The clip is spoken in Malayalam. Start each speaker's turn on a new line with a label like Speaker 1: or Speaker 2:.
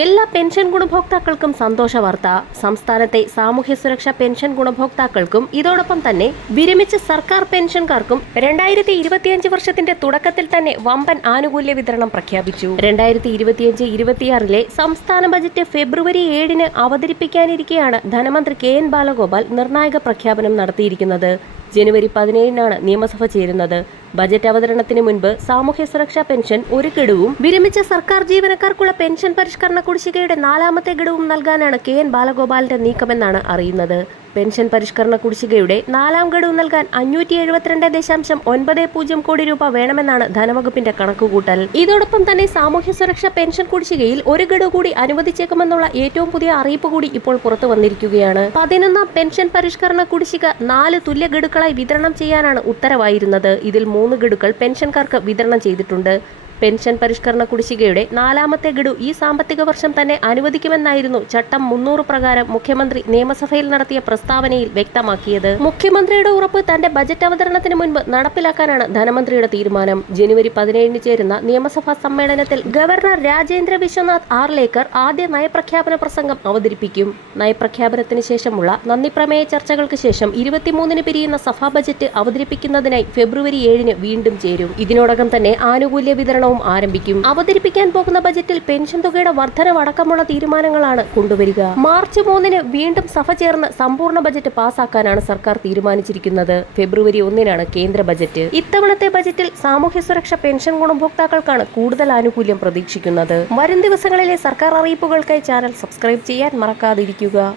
Speaker 1: എല്ലാ പെൻഷൻ ഗുണഭോക്താക്കൾക്കും സന്തോഷ വാർത്ത. സംസ്ഥാനത്തെ സാമൂഹ്യ സുരക്ഷാ പെൻഷൻ ഗുണഭോക്താക്കൾക്കും ഇതോടൊപ്പം തന്നെ വിരമിച്ച സർക്കാർ പെൻഷൻകാർക്കും രണ്ടായിരത്തി ഇരുപത്തിയഞ്ച് വർഷത്തിന്റെ തുടക്കത്തിൽ തന്നെ വമ്പൻ ആനുകൂല്യ വിതരണം പ്രഖ്യാപിച്ചു. രണ്ടായിരത്തി ഇരുപത്തിയഞ്ച് ഇരുപത്തിയാറിലെ സംസ്ഥാന ബജറ്റ് ഫെബ്രുവരി ഏഴിന് അവതരിപ്പിക്കാനിരിക്കെയാണ് ധനമന്ത്രി കെ എൻ ബാലഗോപാൽ നിർണായക പ്രഖ്യാപനം നടത്തിയിരിക്കുന്നത്. ജനുവരി പതിനേഴിനാണ് നിയമസഭ ചേരുന്നത്. ബജറ്റ് അവതരണത്തിന് മുൻപ് സാമൂഹ്യ സുരക്ഷാ പെൻഷൻ ഒരു ഗഡുവും വിരമിച്ച സർക്കാർ ജീവനക്കാർക്കുള്ള പെൻഷൻ പരിഷ്കരണ കുടിശ്ശികയുടെ നാലാമത്തെ ഗഡുവും നൽകാനാണ് കെ എൻ ബാലഗോപാലിന്റെ നീക്കമെന്നാണ് അറിയുന്നത്. പെൻഷൻ പരിഷ്കരണ കുടിശ്ശികയുടെ നാലാം ഗഡു നൽകാൻ അഞ്ഞൂറ്റി എഴുപത്തിരണ്ട് ദശാംശം ഒൻപത് പൂജ്യം കോടി രൂപ വേണമെന്നാണ് ധനവകുപ്പിന്റെ കണക്കുകൂട്ടൽ. ഇതോടൊപ്പം തന്നെ സാമൂഹ്യ സുരക്ഷാ പെൻഷൻ കുടിശ്ശികയിൽ ഒരു ഗഡു കൂടി അനുവദിച്ചേക്കുമെന്നുള്ള ഏറ്റവും പുതിയ അറിയിപ്പ് കൂടി ഇപ്പോൾ പുറത്തു വന്നിരിക്കുകയാണ്. പതിനൊന്നാം പെൻഷൻ പരിഷ്കരണ കുടിശ്ശിക നാല് തുല്യ ഗഡുക്കളായി വിതരണം ചെയ്യാനാണ് ഉത്തരവായിരുന്നത്. ഇതിൽ മൂന്ന് ഗഡുക്കൾ പെൻഷൻകാർക്ക് വിതരണം ചെയ്തിട്ടുണ്ട്. പെൻഷൻ പരിഷ്കരണ കുടിശ്ശികയുടെ നാലാമത്തെ ഗഡു ഈ സാമ്പത്തിക വർഷം തന്നെ അനുവദിക്കുമെന്നായിരുന്നു ചട്ടം മുന്നൂറ് പ്രകാരം മുഖ്യമന്ത്രി നിയമസഭയിൽ നടത്തിയ പ്രസ്താവനയിൽ വ്യക്തമാക്കിയത്. മുഖ്യമന്ത്രിയുടെ ഉറപ്പ് തന്റെ ബജറ്റ് അവതരണത്തിന് മുൻപ് നടപ്പിലാക്കാനാണ് ധനമന്ത്രിയുടെ തീരുമാനം. ജനുവരി പതിനേഴിന് ചേരുന്ന നിയമസഭാ സമ്മേളനത്തിൽ ഗവർണർ രാജേന്ദ്ര വിശ്വനാഥ് ആർലേക്കർ ആദ്യ നയപ്രഖ്യാപന പ്രസംഗം അവതരിപ്പിക്കും. നയപ്രഖ്യാപനത്തിന് ശേഷമുള്ള നന്ദി പ്രമേയ ചർച്ചകൾക്ക് ശേഷം ഇരുപത്തിമൂന്നിന് പിരിയുന്ന സഭാ ബജറ്റ് അവതരിപ്പിക്കുന്നതിനായി ഫെബ്രുവരി ഏഴിന് വീണ്ടും ചേരും. ഇതിനോടകം തന്നെ ആനുകൂല്യ വിതരണവും ആരംഭിക്കും. അവതരിപ്പിക്കാൻ പോകുന്ന ബജറ്റിൽ പെൻഷൻ തുകയുടെ വർധനവ് അടക്കമുള്ള തീരുമാനങ്ങളാണ് കൊണ്ടുവരിക. മാർച്ച് മൂന്നിന് വീണ്ടും സഭ ചേർന്ന് സമ്പൂർണ ബജറ്റ് പാസാക്കാനാണ് സർക്കാർ തീരുമാനിച്ചിരിക്കുന്നത്. ഫെബ്രുവരി ഒന്നിനാണ് കേന്ദ്ര ബജറ്റ്. ഇത്തവണത്തെ ബജറ്റിൽ സാമൂഹ്യ സുരക്ഷ പെൻഷൻ ഗുണഭോക്താക്കൾക്കാണ് കൂടുതൽ ആനുകൂല്യം പ്രതീക്ഷിക്കുന്നത്. വരും ദിവസങ്ങളിലെ സർക്കാർ അറിയിപ്പുകൾക്കായി ചാനൽ സബ്സ്ക്രൈബ് ചെയ്യാൻ മറക്കാതിരിക്കുക.